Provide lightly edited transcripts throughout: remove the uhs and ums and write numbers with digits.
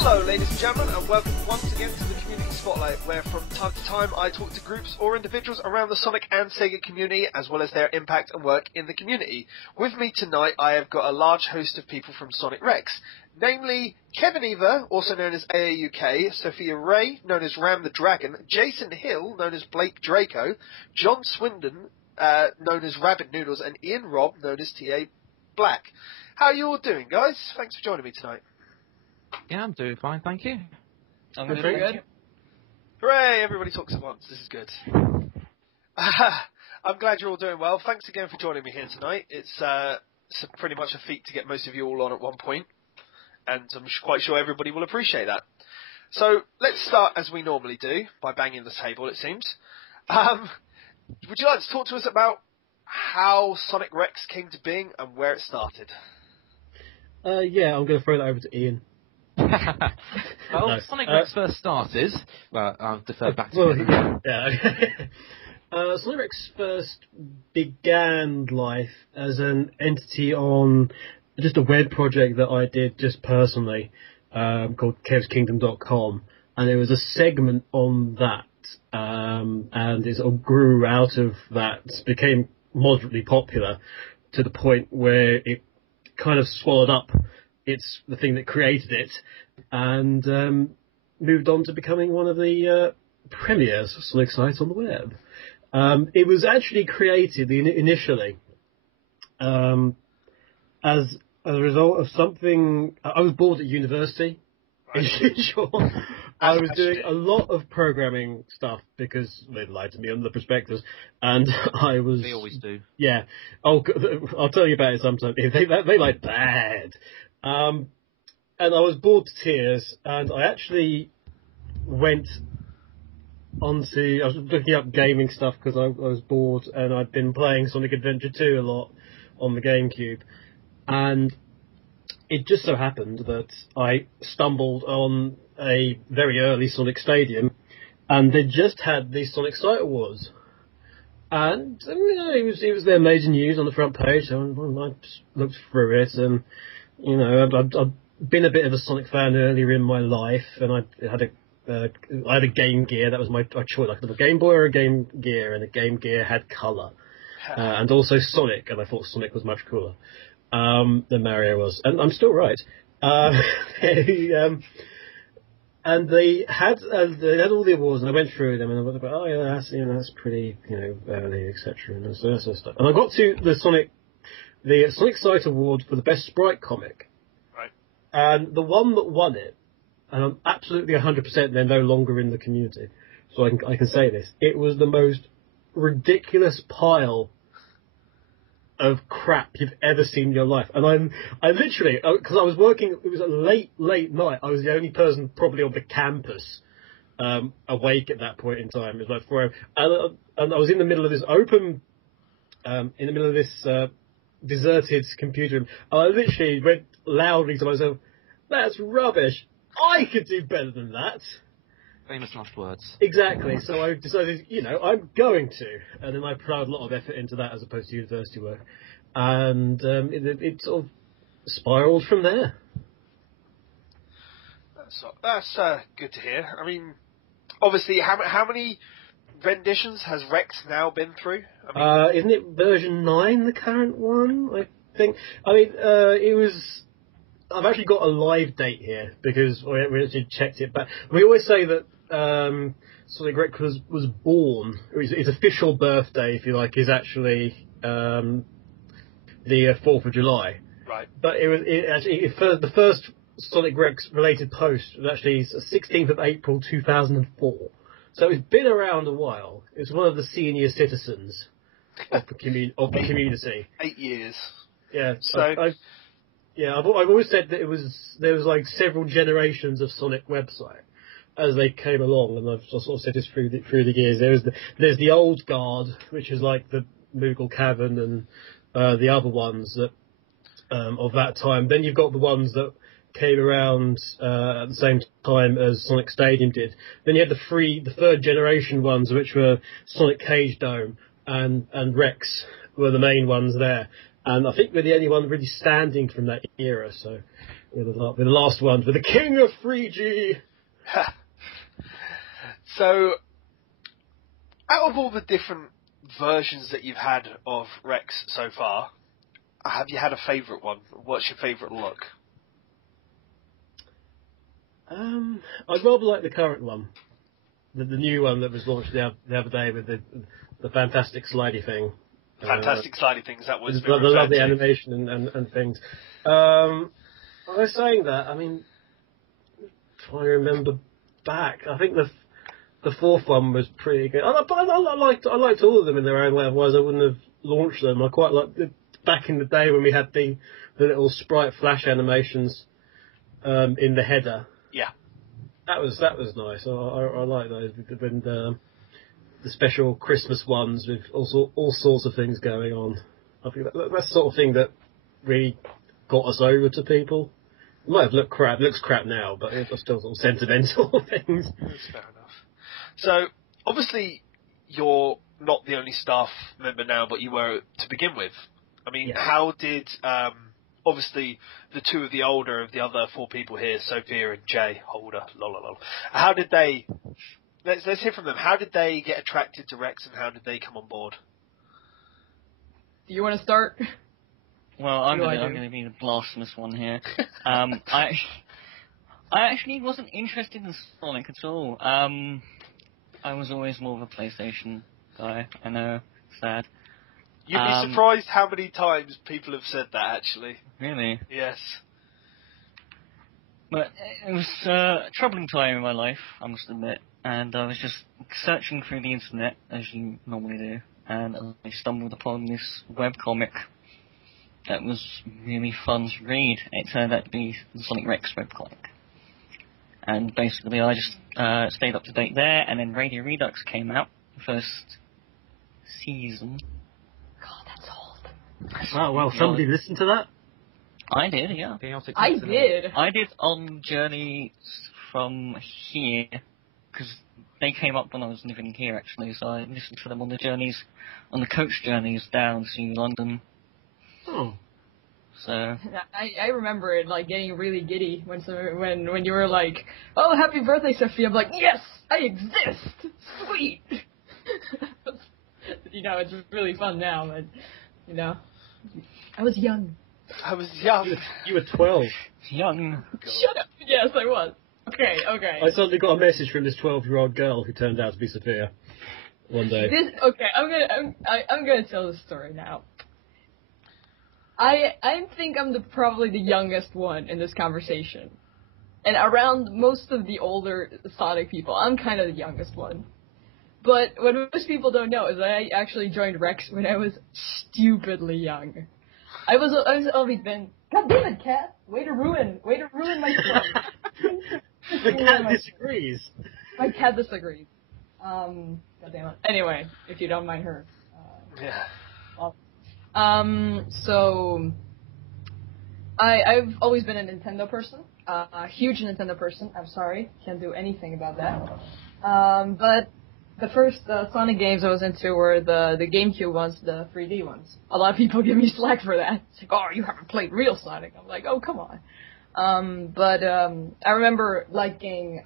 Hello ladies and gentlemen, and welcome once again to the Community Spotlight, where from time to time I talk to groups or individuals around the Sonic and Sega community, as well as their impact and work in the community. With me tonight I have got a large host of people from Sonic Rex, namely Kevin Eva, also known as AAUK, Sophia Ray, known as Ram the Dragon, Jason Hill, known as Blake Draco, John Swindon, known as Rabbit Noodles, and Ian Robb, known as TA Black. How are you all doing, guys? Thanks for joining me tonight. Yeah, I'm doing fine, thank you. I'm doing pretty good. Hooray, everybody talks at once. This is good. I'm glad you're all doing well. Thanks again for joining me here tonight. It's pretty much a feat to get most of you all on at one point, and I'm quite sure everybody will appreciate that. So let's start as we normally do, by banging the table, it seems. Would you like to talk to us about how Sonic Rex came to being and where it started? Yeah, I'm going to throw that over to Ian. Well, No. Sonic Rex first started. Well, I'll defer back to you. Yeah. Sonic Rex first began life as an entity on just a web project that I did just personally, called kevskingdom.com, and it was a segment on that, and it sort of grew out of that, became moderately popular to the point where it kind of swallowed up the thing that created it, and moved on to becoming one of the premiers of Sonic sites on the web. It was actually created initially as a result of something. I was bored at university. Right. In short, I was doing a lot of programming stuff because they lied to me on the prospectus, and I was. They always do. Yeah. I'll tell you about it sometime. They like bad. And I was bored to tears, and I actually went onto. I was looking up gaming stuff because I was bored, and I'd been playing Sonic Adventure 2 a lot on the GameCube, and it just so happened that I stumbled on a very early Sonic Stadium, and they just had the Sonic Site Awards. And it was their major news on the front page, so I just looked through it, and I'd been a bit of a Sonic fan earlier in my life, and I had a Game Gear. That was my choice. I could have a Game Boy or a Game Gear, and the Game Gear had colour, and also Sonic, and I thought Sonic was much cooler than Mario was, and I'm still right. And they had all the awards, and I went through them, and I was like, oh yeah, that's pretty, early, etc. And so that sort of stuff. And I got to the Sonic Site Award for the best sprite comic, right? And the one that won it, and I'm absolutely 100% they're no longer in the community, so I can say this. It was the most ridiculous pile of crap you've ever seen in your life. And I literally, because I was working, it was a late night, I was the only person probably on the campus awake at that point in time. It was like 4 a.m. And I was in the middle of this deserted computer room. And I literally went loudly to myself, that's rubbish. I could do better than that. Famous last words. Exactly. So I decided, I'm going to. And then I put a lot of effort into that as opposed to university work. And it sort of spiraled from there. That's good to hear. I mean, obviously, how many renditions has Rex now been through? Isn't it version 9, the current one? I think. I mean, it was... I've actually got a live date here because we actually checked it. But we always say that Sonic Rex was born. His official birthday, if you like, is actually the 4th of July. Right. But the first Sonic Rex related post was actually 16th of April 2004. So it's been around a while. It's one of the senior citizens of the community. 8 years. Yeah. So. I've always said that there was like several generations of Sonic website as they came along, and I've sort of said this through the years. There's the old guard, which is like the Moogle Cavern and the other ones that of that time. Then you've got the ones that came around at the same time as Sonic Stadium did. Then you had the third generation ones, which were Sonic Cage Dome and Rex were the main ones there. And I think we're the only one really standing from that era. So with the last ones, with the king of 3G. So, out of all the different versions that you've had of Rex so far, have you had a favourite one? What's your favourite look? I'd rather like the current one, the new one that was launched the other day with the fantastic slidey thing. Fantastic slidey things, that was the lovely animation and things. I was saying that, I mean, trying to remember back, I think the fourth one was pretty good. I liked all of them in their own way, otherwise I wouldn't have launched them. I quite liked back in the day when we had the little sprite flash animations in the header. Yeah. That was nice. I like those. When the special Christmas ones with all sorts of things going on. I think that's the sort of thing that really got us over to people. It might have looked crap. It looks crap now, but it was still sort of sentimental things. That's fair enough. So, obviously, you're not the only staff member now, but you were to begin with. I mean, How did, obviously, the two of the older of the other four people here, Sophia and Jay, Holder, how did they, let's hear from them, how did they get attracted to Rex and how did they come on board? Do you want to start? Well, I'm going to be the blasphemous one here. I actually wasn't interested in Sonic at all. I was always more of a PlayStation guy. I know, sad. You'd be surprised how many times people have said that, actually. Really? Yes. But it was a troubling time in my life, I must admit, and I was just searching through the internet, as you normally do, and I stumbled upon this webcomic that was really fun to read. It turned out to be the Sonic Rex webcomic. And basically I just stayed up to date there, and then Radio Redux came out, the first season. God, that's old. Oh, well, somebody listened to that? I did, yeah. I did. I did on journeys from here, because they came up when I was living here, actually, so I listened to them on the coach journeys down to London. Oh. So I remember it, like, getting really giddy when you were like, "Oh, happy birthday, Sophia!" I'm like, "Yes, I exist! Sweet!" You know, it's really fun now, but, you know, I was young. You were 12. Young. Shut up! Yes, I was. Okay. I suddenly got a message from this 12-year-old girl who turned out to be Sophia one day. I'm gonna tell the story now. I think I'm probably the youngest one in this conversation. And around most of the older Sonic people, I'm kind of the youngest one. But what most people don't know is that I actually joined Rex when I was stupidly young. I was always been, God damn it, cat! Way to ruin my story. The cat disagrees. My cat disagrees. God damn it. Anyway, if you don't mind her. Yeah. So I've always been a Nintendo person, a huge Nintendo person. I'm sorry, can't do anything about that. But the first Sonic games I was into were the GameCube ones, the 3D ones. A lot of people give me slack for that. It's like, oh, you haven't played real Sonic. I'm like, oh, come on. But I remember liking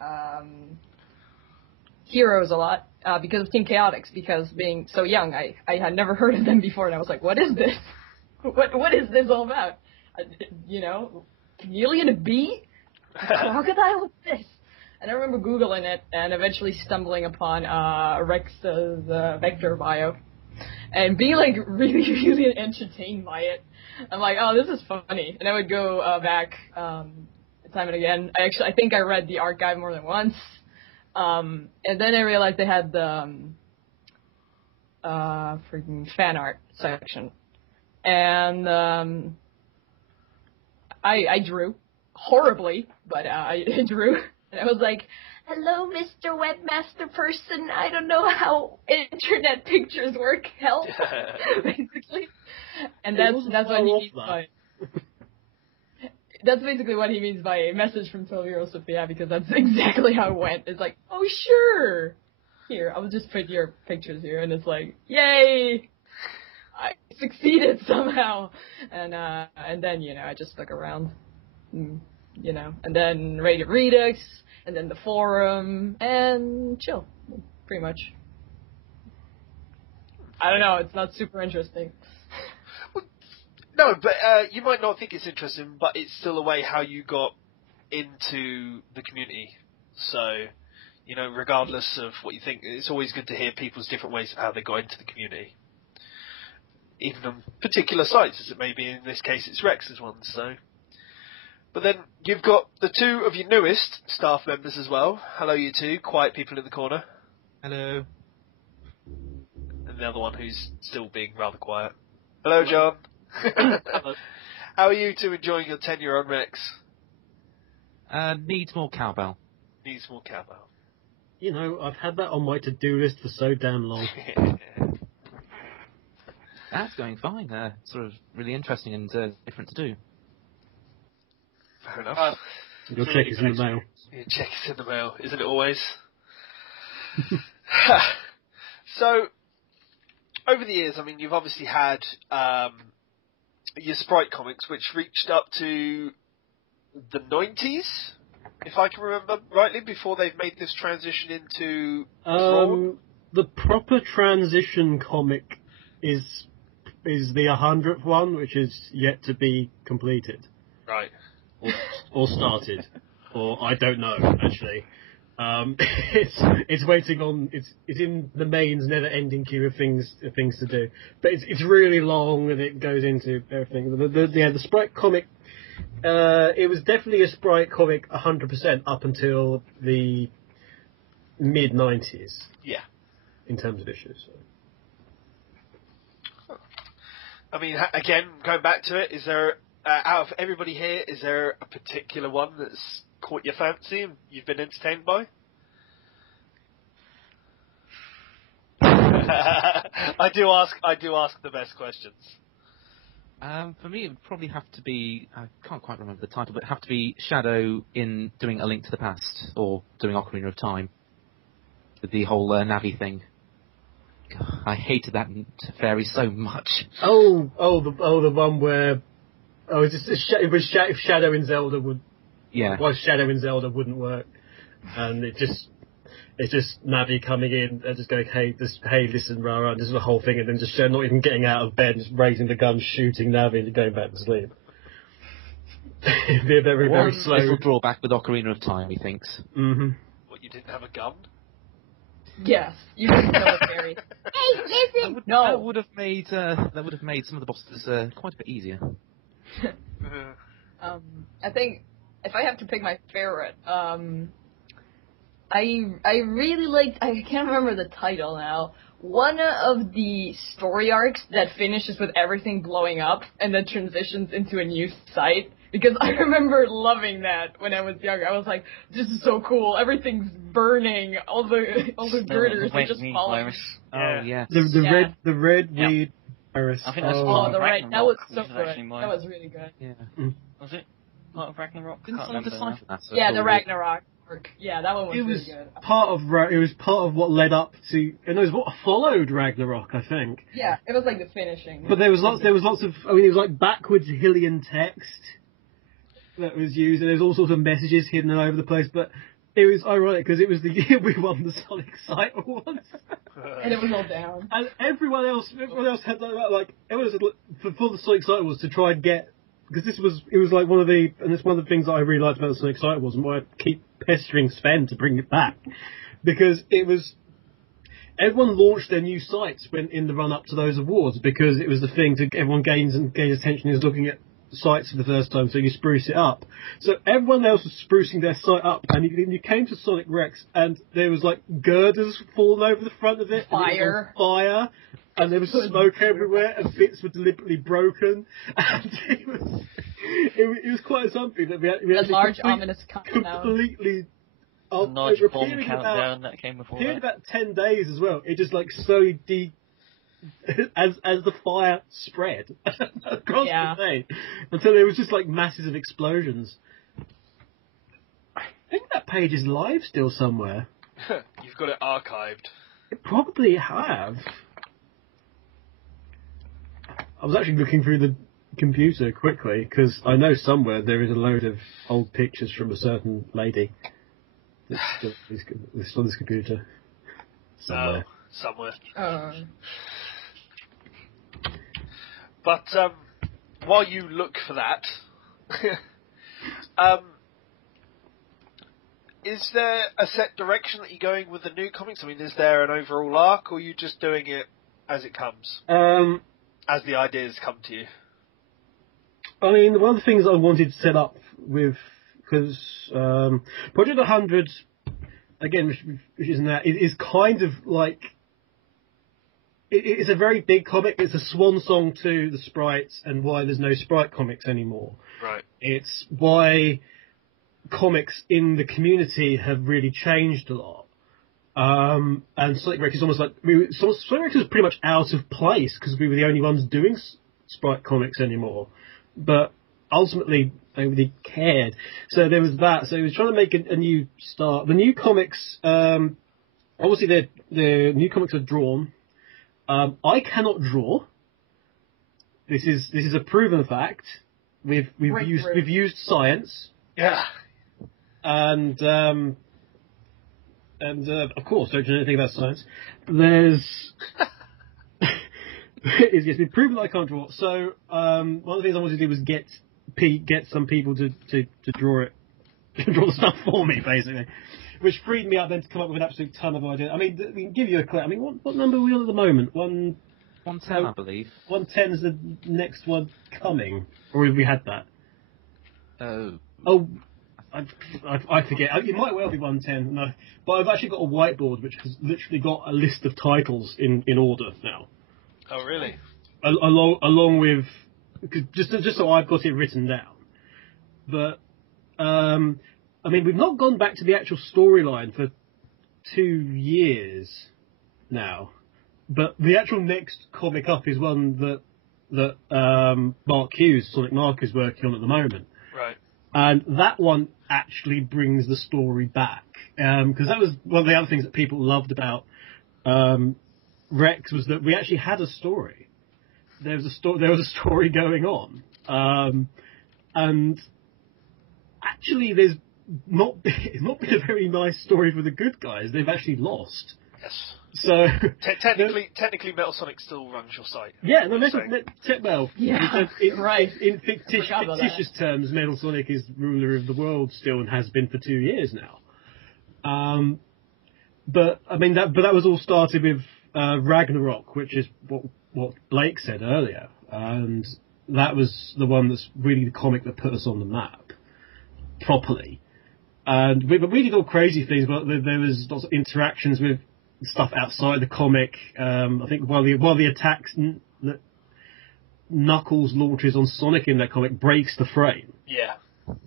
Heroes a lot. Because of Team Chaotix, because being so young, I had never heard of them before, and I was like, what is this? What is this all about? You know, chameleon a bee? A crocodile? What's this? And I remember Googling it, and eventually stumbling upon Rex's Vector bio, and being like really, really entertained by it. I'm like, oh, this is funny. And I would go back time and again. I think I read the archive more than once. And then I realized they had the freaking fan art section, and I drew horribly, but I drew, and I was like, "Hello, Mr. Webmaster person. I don't know how internet pictures work. Help!" Basically, and that's what he means by. That's basically what he means by a message from 12-year-old Sophia, because that's exactly how it went. It's like, oh, sure. Here, I'll just put your pictures here. And it's like, yay! I succeeded somehow. And then, you know, I just stuck around. and then Radio Redux, and then the forum, and chill, pretty much. I don't know, it's not super interesting. No, but you might not think it's interesting, but it's still a way how you got into the community. So, regardless of what you think, it's always good to hear people's different ways of how they got into the community. Even on particular sites, as it may be, in this case it's Rex's one, so... But then you've got the two of your newest staff members as well. Hello, you two, quiet people in the corner. Hello. And the other one who's still being rather quiet. Hello, John. Hello. How are you two enjoying your tenure on Rex? Needs more cowbell. Needs more cowbell. I've had that on my to-do list for so damn long. That's going fine. Sort of really interesting and different to do. Fair enough. Your check is in the mail. Your check is in the mail, isn't it always? So, over the years, you've obviously had your Sprite comics, which reached up to the 90s, if I can remember rightly, before they've made this transition into Drawn. The proper transition comic is the 100th one, which is yet to be completed. Right. Or started. Or I don't know, actually. It's waiting on. It's in the main's never-ending queue of things to do. But it's really long and it goes into everything. The Sprite comic. It was definitely a Sprite comic 100% up until the mid 90s. Yeah. In terms of issues. So. Again, going back to it, is there out of everybody here, is there a particular one that's caught your fancy and you've been entertained by? I do ask the best questions. For me, it would probably have to be, I can't quite remember the title, but it'd have to be Shadow in doing A Link to the Past, or doing Ocarina of Time, with the whole Navi thing. God, I hated that fairy so much. The one where, if Shadow in Zelda would, yeah, why Shadow in Zelda wouldn't work, and it's just Navi coming in and just going, hey, listen, Rara, this is the whole thing, and then just not even getting out of bed, just raising the gun, shooting Navi, and going back to sleep. It'd be a very, very slow. Little drawback with Ocarina of Time, he thinks. Mm-hmm. What, you didn't have a gun? Yes, you didn't know a fairy. Hey, listen! No! That would have made some of the bosses quite a bit easier. I think if I have to pick my favorite, I really liked, I can't remember the title now, one of the story arcs that finishes with everything blowing up and then transitions into a new site. Because I remember loving that when I was younger. I was like, this is so cool. Everything's burning. All the girders are just falling. Oh, yeah. The red weed virus. I think that's the red. That was so good. good. That was really good. Yeah. Was it? Part of Ragnarok? Didn't someone decipher that? Yeah, the Ragnarok. Yeah, that one was really good. It was part of what led up to, and it was what followed Ragnarok, I think. Yeah, it was like the finishing. But there was lots of, it was like backwards Hylian text that was used, and there was all sorts of messages hidden all over the place, but it was ironic because it was the year we won the Sonic Site Awards. And it was all down. And everyone else had for the Sonic Site Awards to try and get, because it was like one of the things that I really liked about the Sonic Site Awards and why I keep pestering Sven to bring it back, because it was, everyone launched their new sites when in the run up to those awards, because it was the thing to everyone gains attention is looking at sites for the first time, so you spruce it up. So everyone else was sprucing their site up, and you came to Sonic Rex, and there was like girders falling over the front of it, Fire, and there was smoke everywhere, and bits were deliberately broken, and it was quite something that we had a large ominous countdown. Completely. A large bomb countdown that came before that. About 10 days as well. It just like slowly as the fire spread across the day, until there was just like masses of explosions. I think that page is live still somewhere. You've got it archived. It probably have. I was actually looking through computer quickly, because I know somewhere there is a load of old pictures from a certain lady that's on this computer. Somewhere. Somewhere. But while you look for that, is there a set direction that you're going with the new comics? I mean, is there an overall arc, or are you just doing it as it comes? As the ideas come to you? I mean, one of the things I wanted to set up with, because Project 100, again, which isn't that, it is kind of like, it's a very big comic. It's a swan song to the sprites and why there's no sprite comics anymore. Right. It's why comics in the community have really changed a lot. And Sonic Rex is almost like Sonic Rex was pretty much out of place because we were the only ones doing sprite comics anymore. But ultimately, nobody cared. So there was that. So he was trying to make a new start. The new comics, obviously the new comics are drawn. I cannot draw. This is a proven fact. We've used science. Yeah. And of course, don't you know anything about science? There's it's been proven that I can't draw. So one of the things I wanted to do was get some people to draw it, draw the stuff for me, basically, which freed me up then to come up with an absolute ton of ideas. I mean, we can give you a clip. I mean, what number are we on at the moment? 110, I believe. 110 is the next one coming, or have we had that? Oh. I forget. It might well be 110. No, but I've actually got a whiteboard which has literally got a list of titles in order now. Oh, really? Along with just so I've got it written down. But I mean, we've not gone back to the actual storyline for 2 years now. But the actual next comic up is one that Mark Hughes, Sonic Mark, is working on at the moment. Right. And that one actually brings the story back. Because that was one of the other things that people loved about Rex, was that we actually had a story. There was a story going on. And actually it's not been a very nice story for the good guys. They've actually lost. Yes. So technically, Metal Sonic still runs your site. Yeah, no, right. In fictitious terms, Metal Sonic is ruler of the world still and has been for 2 years now. But I mean that was all started with Ragnarok, which is what Blake said earlier, and that was the one that's really the comic that put us on the map properly. And we did all crazy things, but there was lots of interactions with stuff outside the comic. I think while the attacks that Knuckles launches on Sonic in that comic breaks the frame. Yeah.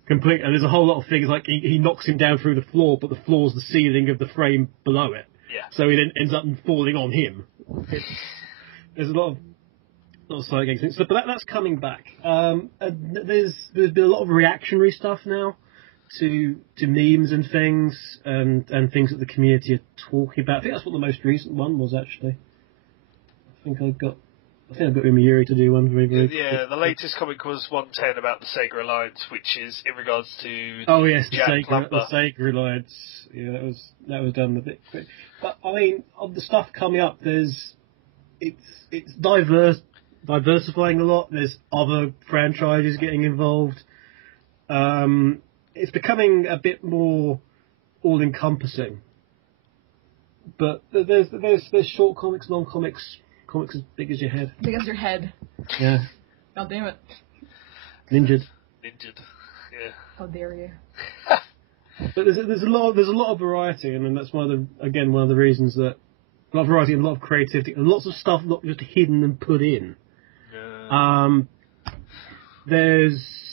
Complete. And there's a whole lot of things like he knocks him down through the floor, but the floor's the ceiling of the frame below it. Yeah. So he then ends up falling on him. There's a lot of Sonic things, but that's coming back. There's been a lot of reactionary stuff now to memes and things and things that the community are talking about. I think that's what the most recent one was, actually. I think I've got Umiyuri to do one. Yeah, the latest comic was 110 about the Sega Alliance, which is in regards to the Sega Alliance. Yeah, that was done a bit quick. But I mean, of the stuff coming up, it's diversifying a lot. There's other franchises getting involved. It's becoming a bit more all-encompassing. But there's short comics, long comics, comics as big as your head. Big as your head. Yeah. God damn it. Ninja. Yeah. How dare you. But there's a lot of variety, and that's one of the reasons that a lot of variety and a lot of creativity and lots of stuff not just hidden and put in. There's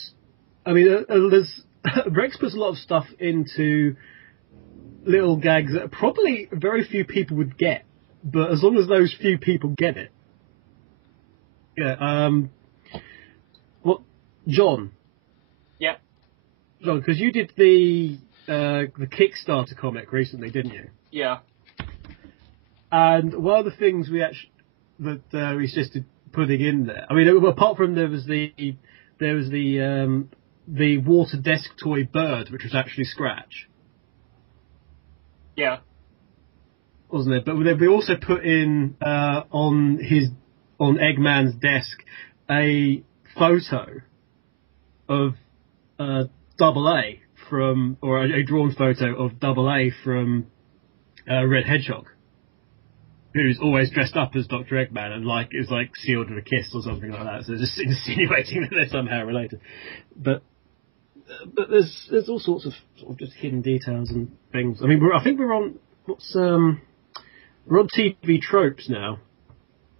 Rex puts a lot of stuff into little gags that probably very few people would get, but as long as those few people get it. Yeah. John? Yeah. John, because you did the Kickstarter comic recently, didn't you? Yeah. And one of the things we suggested putting in there. I mean, apart from there was the water desk toy bird, which was actually Scratch, Yeah. wasn't it? But we also put in on Eggman's desk a photo of Double A or a drawn photo of Double A from Red Hedgehog, who's always dressed up as Dr. Eggman and is sealed with a kiss or something like that. So just insinuating that they're somehow related. But there's all sorts of just hidden details and things. I mean, I think we're on TV Tropes now.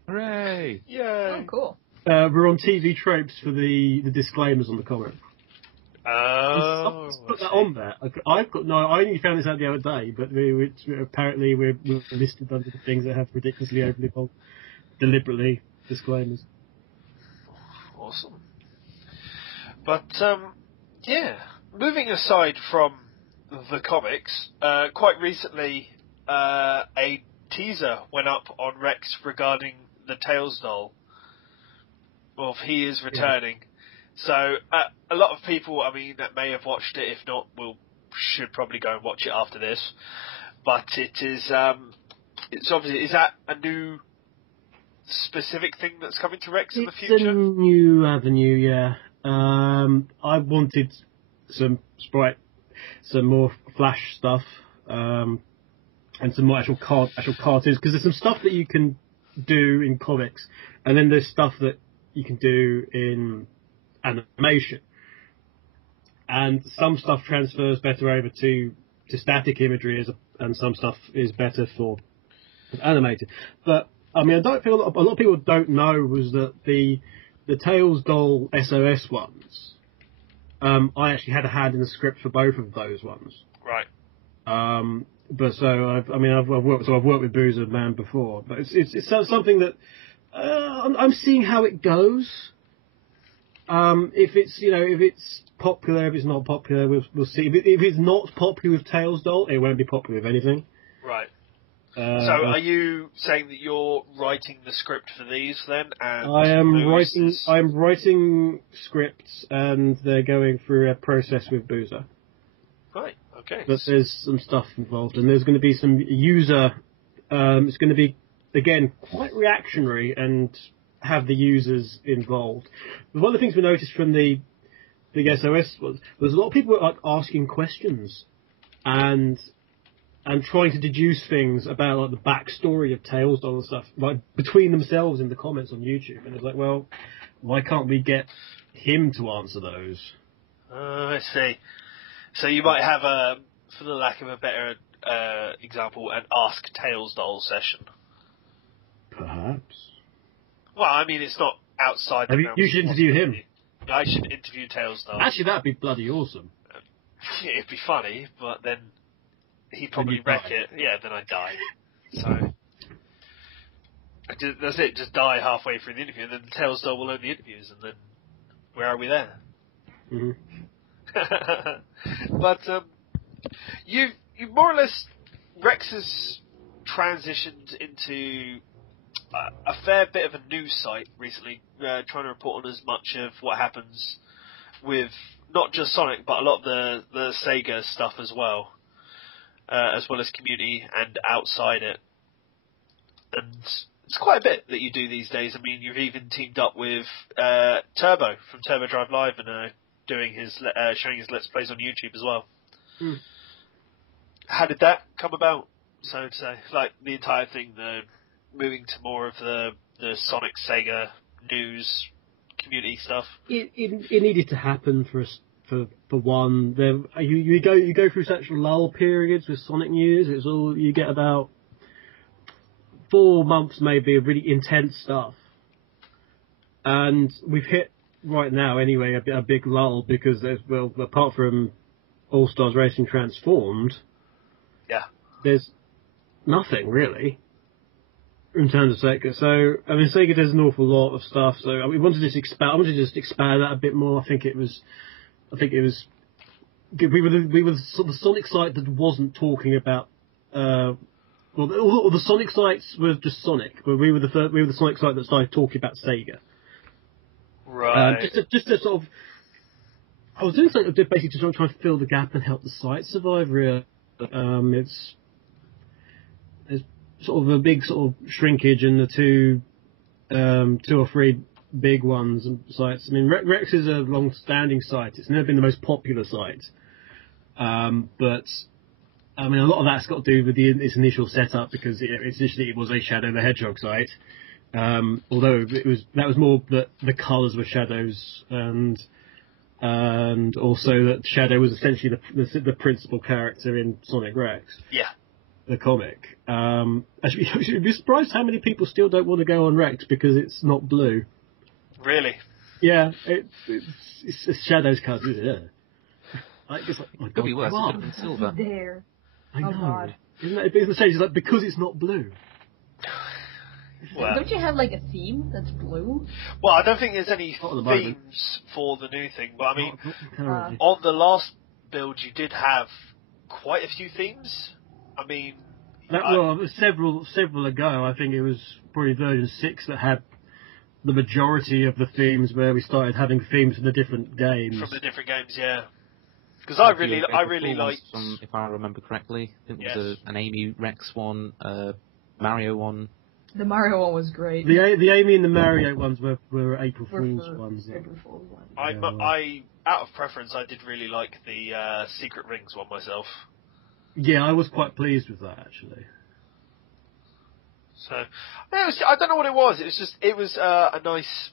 Hooray! Yeah. Oh, cool. We're on TV Tropes for the disclaimers on the comic. Oh. Let's put that on there. I only found this out the other day, but apparently we're listed under the things that have ridiculously overly bold, deliberately disclaimers. Awesome. But, yeah. Moving aside from the comics, quite recently, a teaser went up on Rex regarding the Tails doll of He Is Returning. Yeah. So, a lot of people, I mean, that may have watched it. If not, should probably go and watch it after this. But it is, it's obviously, is that a new specific thing that's coming to Rex in the future? It's a new avenue, yeah. I wanted some more Flash stuff, and some more actual cartoons, because there's some stuff that you can do in comics, and then there's stuff that you can do in animation, and some stuff transfers better over to static imagery, and some stuff is better for animated. But I mean, I don't feel a lot of people don't know was that the Tails doll SOS ones. I actually had a hand in the script for both of those ones. Right. But I've worked with Boozer Man before, but it's something that I'm seeing how it goes. If it's popular, if it's not popular, we'll see. If it's not popular with Tails doll, it won't be popular with anything. Right. So are you saying that you're writing the script for these then? And I'm writing scripts, and they're going through a process with Boozer. Right. Okay. But there's some stuff involved, and there's going to be some user. It's going to be again quite reactionary and have the users involved. One of the things we noticed from the SOS was a lot of people were asking questions and trying to deduce things about the backstory of Tails doll and stuff between themselves in the comments on YouTube. And it's like, well, why can't we get him to answer those? I see. So you might have for the lack of a better example, an Ask Tails doll session. Perhaps. Well, I mean, it's not outside the realm. You should interview him. I should interview Tails doll. Actually, that'd be bloody awesome. It'd be funny, but then he'd probably wreck it. Yeah, then I'd die. So that's it. Just die halfway through the interview, and then the Tails doll will own the interviews, and then where are we there? Mm-hmm. But you more or less, Rex has transitioned into a fair bit of a news site recently, trying to report on as much of what happens with not just Sonic, but a lot of the Sega stuff as well as community and outside it. And it's quite a bit that you do these days. I mean, you've even teamed up with Turbo from Turbo Drive Live and doing showing his Let's Plays on YouTube as well. Mm. How did that come about, so to say? Like the entire thing, moving to more of the Sonic Sega news community stuff. It needed to happen for one. You go through such lull periods with Sonic news. It's all you get about 4 months maybe of really intense stuff, and we've hit right now anyway a big lull because apart from All Stars Racing Transformed, there's nothing really in terms of Sega. So I mean, Sega does an awful lot of stuff. So we wanted to just expand. I wanted to just expand that a bit more. I think it was we were the sort of Sonic site that wasn't talking about Well, all the Sonic sites were just Sonic. But we were the Sonic site that started talking about Sega. Right. Just to sort of, I was doing something basically to try and fill the gap and help the site survive. Really, it's sort of a big sort of shrinkage in the two or three big ones and sites. I mean, Rex is a long-standing site. It's never been the most popular site, but I mean, a lot of that's got to do with its initial setup because initially it was a Shadow the Hedgehog site. Although that was more that the colours were shadows and also that Shadow was essentially the principal character in Sonic Rex. Yeah. The comic. Actually, you'd be surprised how many people still don't want to go on Rex because it's not blue. Really? Yeah, it's Shadow's colour. Yeah. It's like, oh my Could God, be worse. come It on. could have been silver. There. I know. Oh, God. Isn't the same? It's like because it's not blue. Well, Don't you have like a theme that's blue? well, I don't think there's any Not at the moment. themes for the new thing, but I mean, Not currently. on the last build you did have quite a few themes. I mean, Several ago, I think it was probably version 6 that had the majority of the themes where we started having themes from the different games. from the different games, yeah. Because I really liked. From, if I remember correctly, I think Yes. there was an Amy Rex one, Mario one. The Mario one was great. The Amy and the Mario ones were April Fool's ones. April Fool's one. I out of preference, I did really like the Secret Rings one myself. Yeah, I was quite pleased with that actually. So I don't know what it was. It was a nice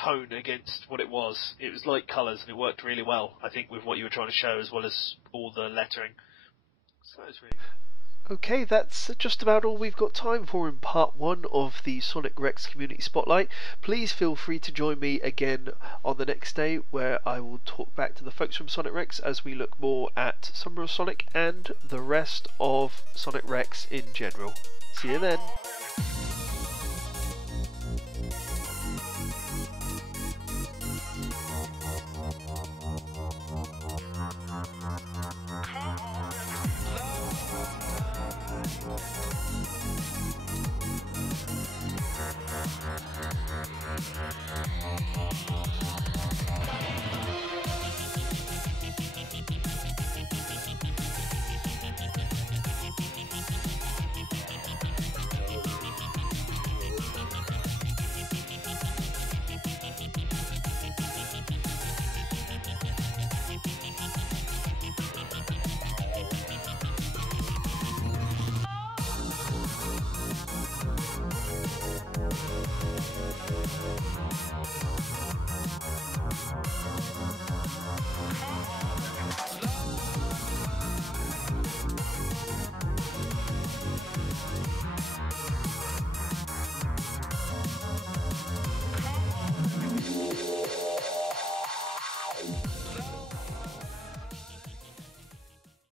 tone against what it was. It was light colours and it worked really well. I think with what you were trying to show as well as all the lettering. So it's really good. Okay, that's just about all we've got time for in part 1 of the Sonic Rex Community Spotlight. Please feel free to join me again on the next day where I will talk back to the folks from Sonic Rex as we look more at Summer of Sonic and the rest of Sonic Rex in general. See you then.